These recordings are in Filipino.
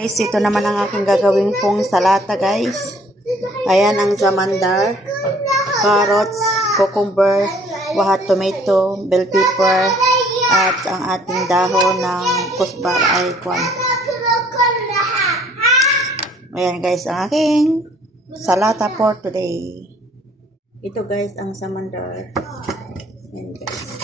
Guys, ito naman ang aking gagawin pong salata, guys. Ayan ang zamandar, carrots, cucumber, wahat tomato, bell pepper, at ang ating dahon ng kusbar ay kwan. Ayan guys, ang aking salata for today. Ito guys, ang zamandar. Ayan guys.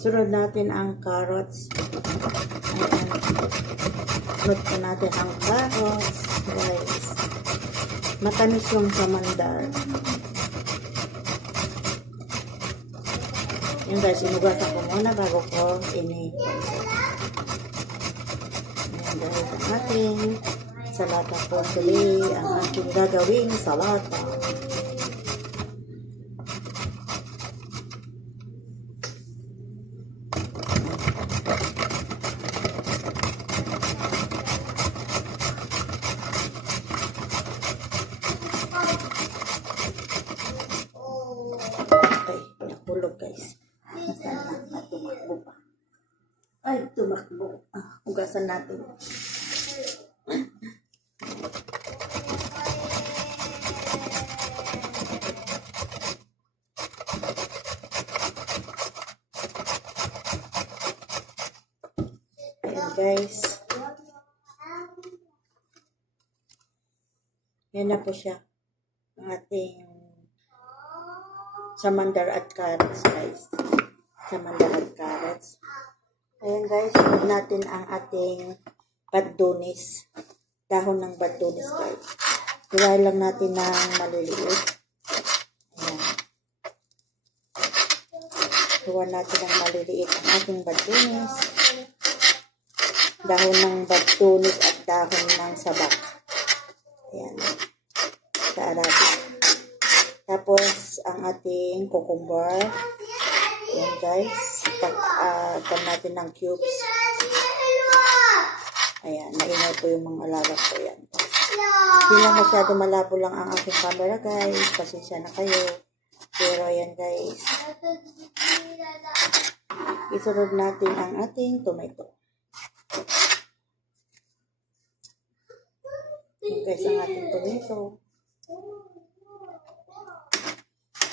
Sunod natin ang carrots. Ayan. Sunod po natin ang carrots. Guys. Matamis yung samandar. Yan guys, inugatan ko muna bago ko ini. Ayan guys, ang ating salata for today. Ang ating gagawing salata. Hulog guys. Nasaan na? Tumakbo pa. Ay, tumakbo. Hugasan natin. Ayan guys. Yan na po siya. Ang ating samandar at carrots guys. Samandar at carrots. Ayan guys, huwag natin ang ating baddonis. Dahon ng baddonis guys. Hiwalay lang natin ng maliliit. Ayan. Hiwalay natin ng maliliit ang ating baddonis. Dahon ng baddonis at dahon ng sabak. Ayan. Sa Arabic. Tapos, ang ating cucumber. Ayan guys. Pag natin ng cubes. Ayan. Maingay po yung mga alaga ko. Ayan. Hindi lang masyado malabo lang ang aking camera guys. Pasensya na kayo. Pero ayan guys. Isunod natin ang ating tomato. Ayan guys, ang ating tomato.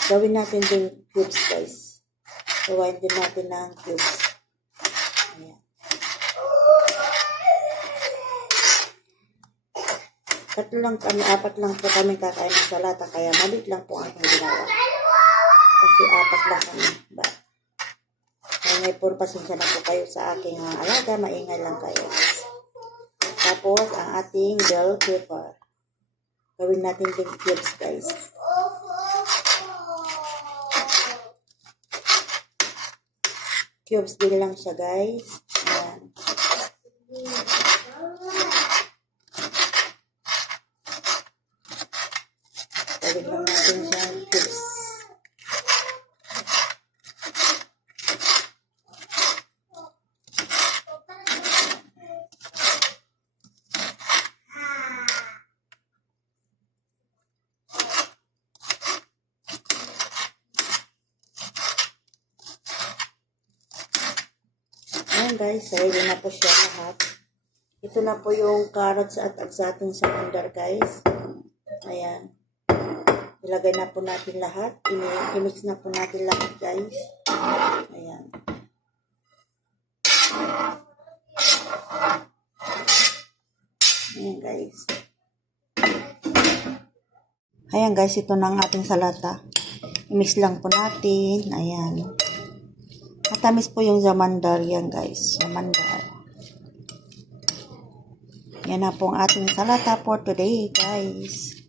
Gawin natin din cubes guys. Gawain din natin ng cubes. Ayan. Apat lang po kami kakain ng salata. Kaya maliit lang po ang aking ginawa. Kasi apat lang kami. Maingay po, pasensya na po kayo sa aking mga alaga. Maingay lang kayo. Tapos ang ating bell pepper. Gawin natin din cubes guys. Cubes din lang siya guys. Ayan. Gawin lang natin siya cubes. Ayan guys, ready na po siya lahat. Ito na po yung carrots at ating samandar guys. Ayan. Ilagay na po natin lahat. I-mix na po natin lahat guys. Ayan. Ayan guys. Ayan guys, ito na ang ating salata. I-mix lang po natin. Ayan. Matamis po yung zamandar yan guys. Zamandar. Yan na po ang ating salata for today guys.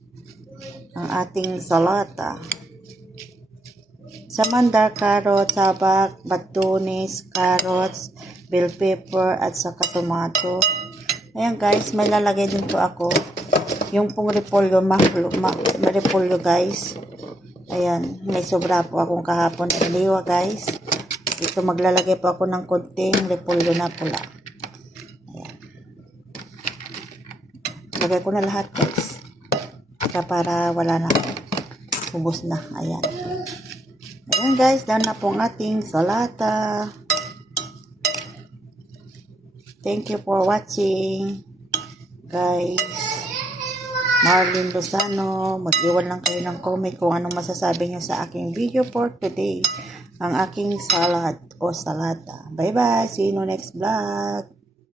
Ang ating salata. Zamandar, carrots, sabak, baddonis, carrots, bell pepper, at saka tomato. Ayan guys, may lalagay din po ako. Yung pong repolyo, repolyo guys. Ayan, may sobra po akong kahapon ng liwa, guys. Ito maglalagay po ako ng konting repolyo na pula. Ayan. Lagay ko na lahat, guys. Para wala na. Ubos na. Ayan. Ayan, guys. Done na po ang ating salata. Thank you for watching, guys. Marlene Lozano, mag-iwan lang kayo ng comment kung anong masasabi nyo sa aking video for today. Ang aking salad o salata. Bye-bye. See you no next vlog.